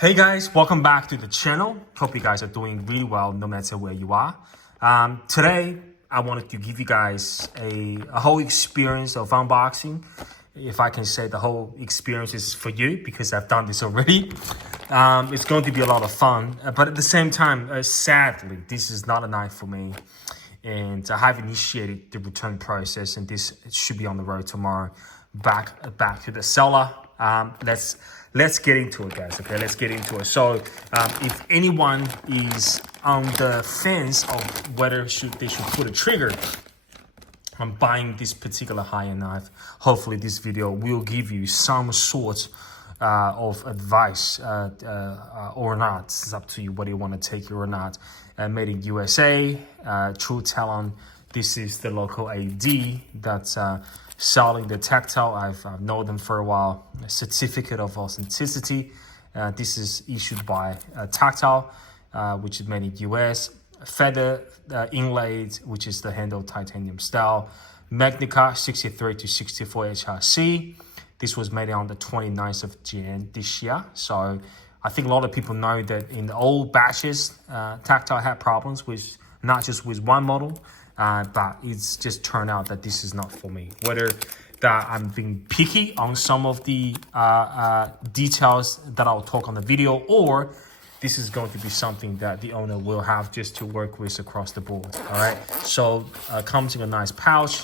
Hey guys, welcome back to the channel. Hope you guys are doing really well no matter where you are. Today, I wanted to give you guys a whole experience of unboxing. If I can say the whole experience is for you because I've done this already. It's going to be a lot of fun, but at the same time, sadly, this is not a knife for me. And I have initiated the return process and this should be on the road tomorrow back to the seller. Let's get into it, guys. Okay, let's get into it. So if anyone is on the fence of whether they should pull a trigger on buying this particular high-end knife, hopefully this video will give you some sort of advice or not. It's up to you whether you want to take it or not. Made in USA, True Talon. This is the local AD that's selling the Tactile. I've known them for a while. A certificate of authenticity. This is issued by Tactile, which is made in US. Feather inlaid, which is the handle titanium style. Magnica 63 to 64 HRC. This was made on the 29th of Jan this year. So I think a lot of people know that in the old batches, Tactile had problems with not just with one model, but it's just turned out that this is not for me. Whether that I'm being picky on some of the details that I'll talk on the video, or this is going to be something that the owner will have just to work with across the board. All right. So comes in a nice pouch.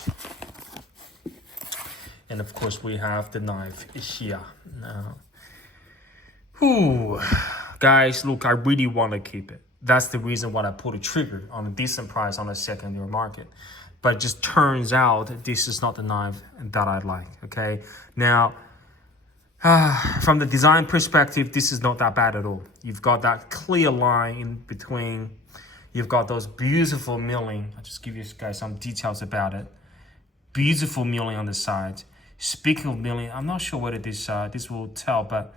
And of course, we have the knife here. Now, guys, look, I really want to keep it. That's the reason why I pulled a trigger on a decent price on the secondary market. But it just turns out that this is not the knife that I like, okay? Now, from the design perspective, this is not that bad at all. You've got that clear line in between. You've got those beautiful milling. I'll just give you guys some details about it. Beautiful milling on the side. Speaking of milling, I'm not sure whether this will tell, but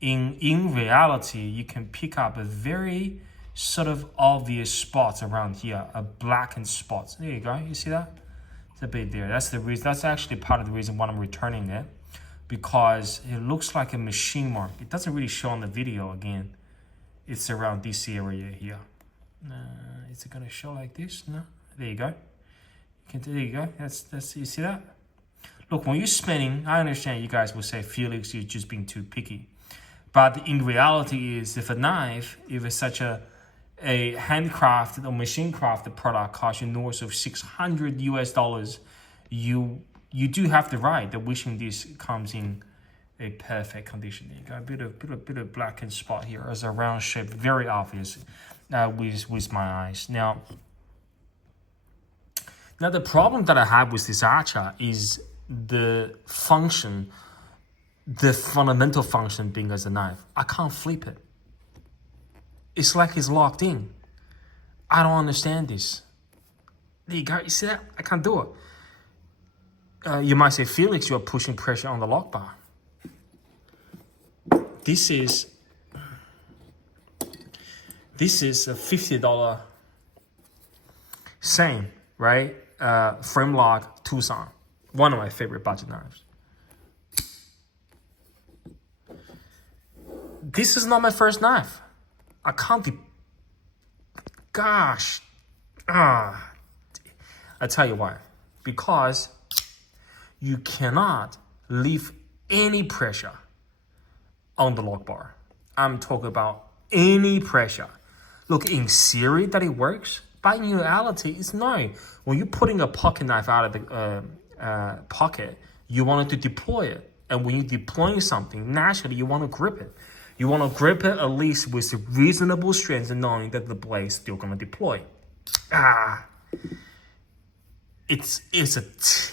in reality, you can pick up a very sort of obvious spots around here, a blackened spots. There you go. You see that? It's a bit there. That's the reason. That's actually part of the reason why I'm returning it, because it looks like a machine mark. It doesn't really show on the video. Again, it's around this area here. Is it gonna show like this? No. There you go. There you go. That's. You see that? Look, when you're spinning, I understand you guys will say, Felix, you're just being too picky. But in reality is, if a knife, if it's such a handcrafted or machine crafted product costs you north of $600 US, you do have the right that wishing this comes in a perfect condition. You got a bit of blackened spot here as a round shape, very obvious with my eyes. Now the problem that I have with this Archer is the function, the fundamental function being as a knife. I can't flip it. It's like it's locked in. I don't understand this. There you go. You see that? I can't do it. You might say, Felix, you're pushing pressure on the lock bar. This is a $50 same, right? Frame lock Tucson. One of my favorite budget knives. This is not my first knife. I can't be. Gosh. I tell you why. Because you cannot leave any pressure on the lock bar. I'm talking about any pressure. Look, in theory that it works, but in reality, it's no. When you're putting a pocket knife out of the pocket, you want to deploy it. And when you're deploying something, naturally, you want to grip it. You want to grip it at least with reasonable strength and knowing that the blade's still going to deploy. It's a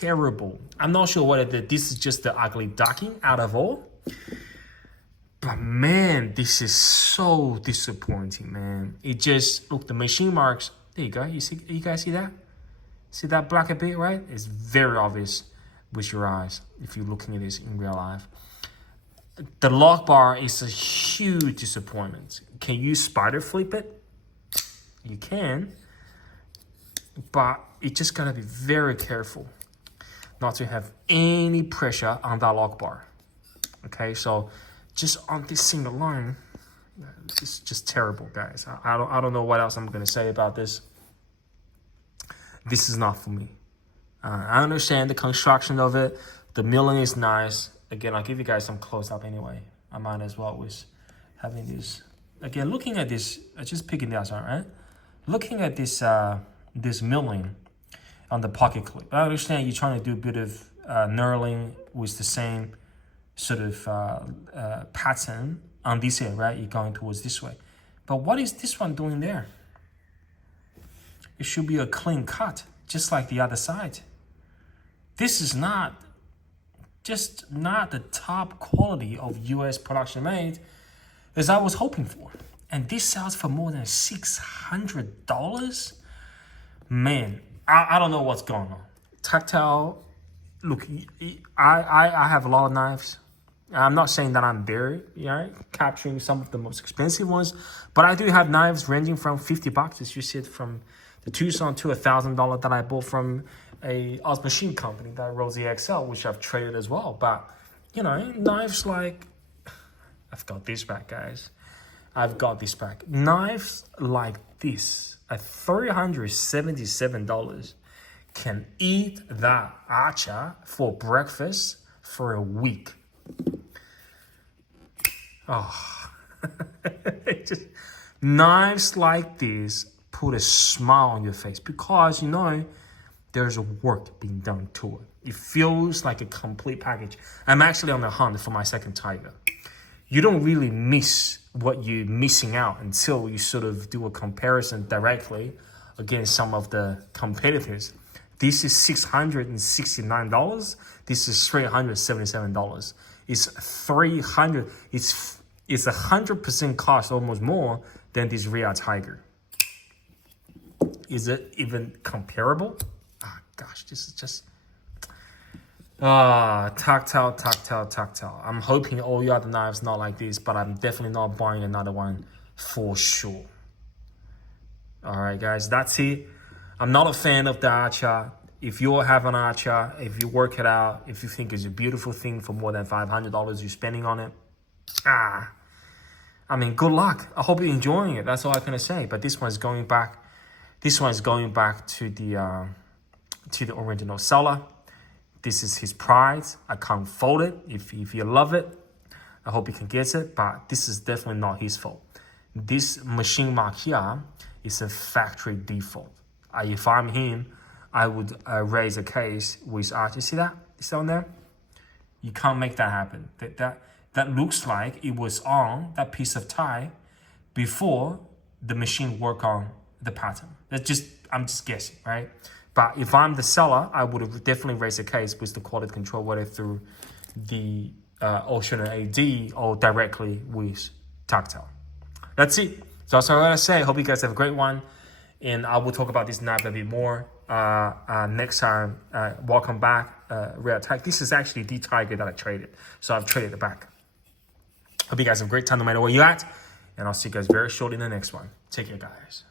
terrible. I'm not sure whether this is just the ugly ducking out of all. But man, this is so disappointing, man. It just, look, the machine marks. There you go. You guys see that? See that black a bit, right? It's very obvious with your eyes if you're looking at this in real life. The lock bar is a huge disappointment. Can you spider flip it? You can, but you just gotta be very careful not to have any pressure on that lock bar. Okay, so just on this single line, it's just terrible, guys. I don't know what else I'm gonna say about this. This is not for me. I understand the construction of it. The milling is nice. Again, I'll give you guys some close up anyway. I might as well with having this. Again, looking at this, just picking this out, right? Looking at this this milling on the pocket clip. I understand you're trying to do a bit of knurling with the same sort of pattern on this end, right? You're going towards this way. But what is this one doing there? It should be a clean cut, just like the other side. This is just not the top quality of US production made as I was hoping for. And this sells for more than $600? Man, I don't know what's going on. Tactile, look, I have a lot of knives. I'm not saying that I'm there, capturing some of the most expensive ones, but I do have knives ranging from $50, as you said, from the Tucson to $1,000 that I bought from a Oz machine company, that Rosie XL, which I've traded as well. But, knives like, I've got this back, guys. I've got this back. Knives like this at $377 can eat that Archer for breakfast for a week. Oh, knives like this put a smile on your face because there's work being done to it. It feels like a complete package. I'm actually on the hunt for my second Tiger. You don't really miss what you're missing out until you sort of do a comparison directly against some of the competitors. This is $669. This is $377. It's $300. It's 100% cost, almost more than this real Tiger. Is it even comparable? Ah, gosh, this is just tactile. I'm hoping all your other knives not like this, but I'm definitely not buying another one for sure. All right, guys, that's it. I'm not a fan of the Archer. If you have an Archer, if you work it out, if you think it's a beautiful thing for more than $500 you're spending on it, good luck. I hope you're enjoying it. That's all I can say. But this one's going back. This one's going back to the original seller. This is his prize. I can't fault it. If you love it, I hope you can get it. But this is definitely not his fault. This machine mark here is a factory default. If I'm him, I would raise a case with Archer. See that? It's on there. You can't make that happen. That looks like it was on that piece of tie before the machine worked on the pattern. I'm just guessing, right? But if I'm the seller, I would have definitely raised a case with the quality control, whether through the Ocean and AD or directly with Tactile. That's it. So that's all I gotta say. Hope you guys have a great one. And I will talk about this knife a bit more next time. Welcome back, Rare Tech. This is actually the Tiger that I traded. So I've traded it back. Hope you guys have a great time no matter where you're at. And I'll see you guys very shortly in the next one. Take care, guys.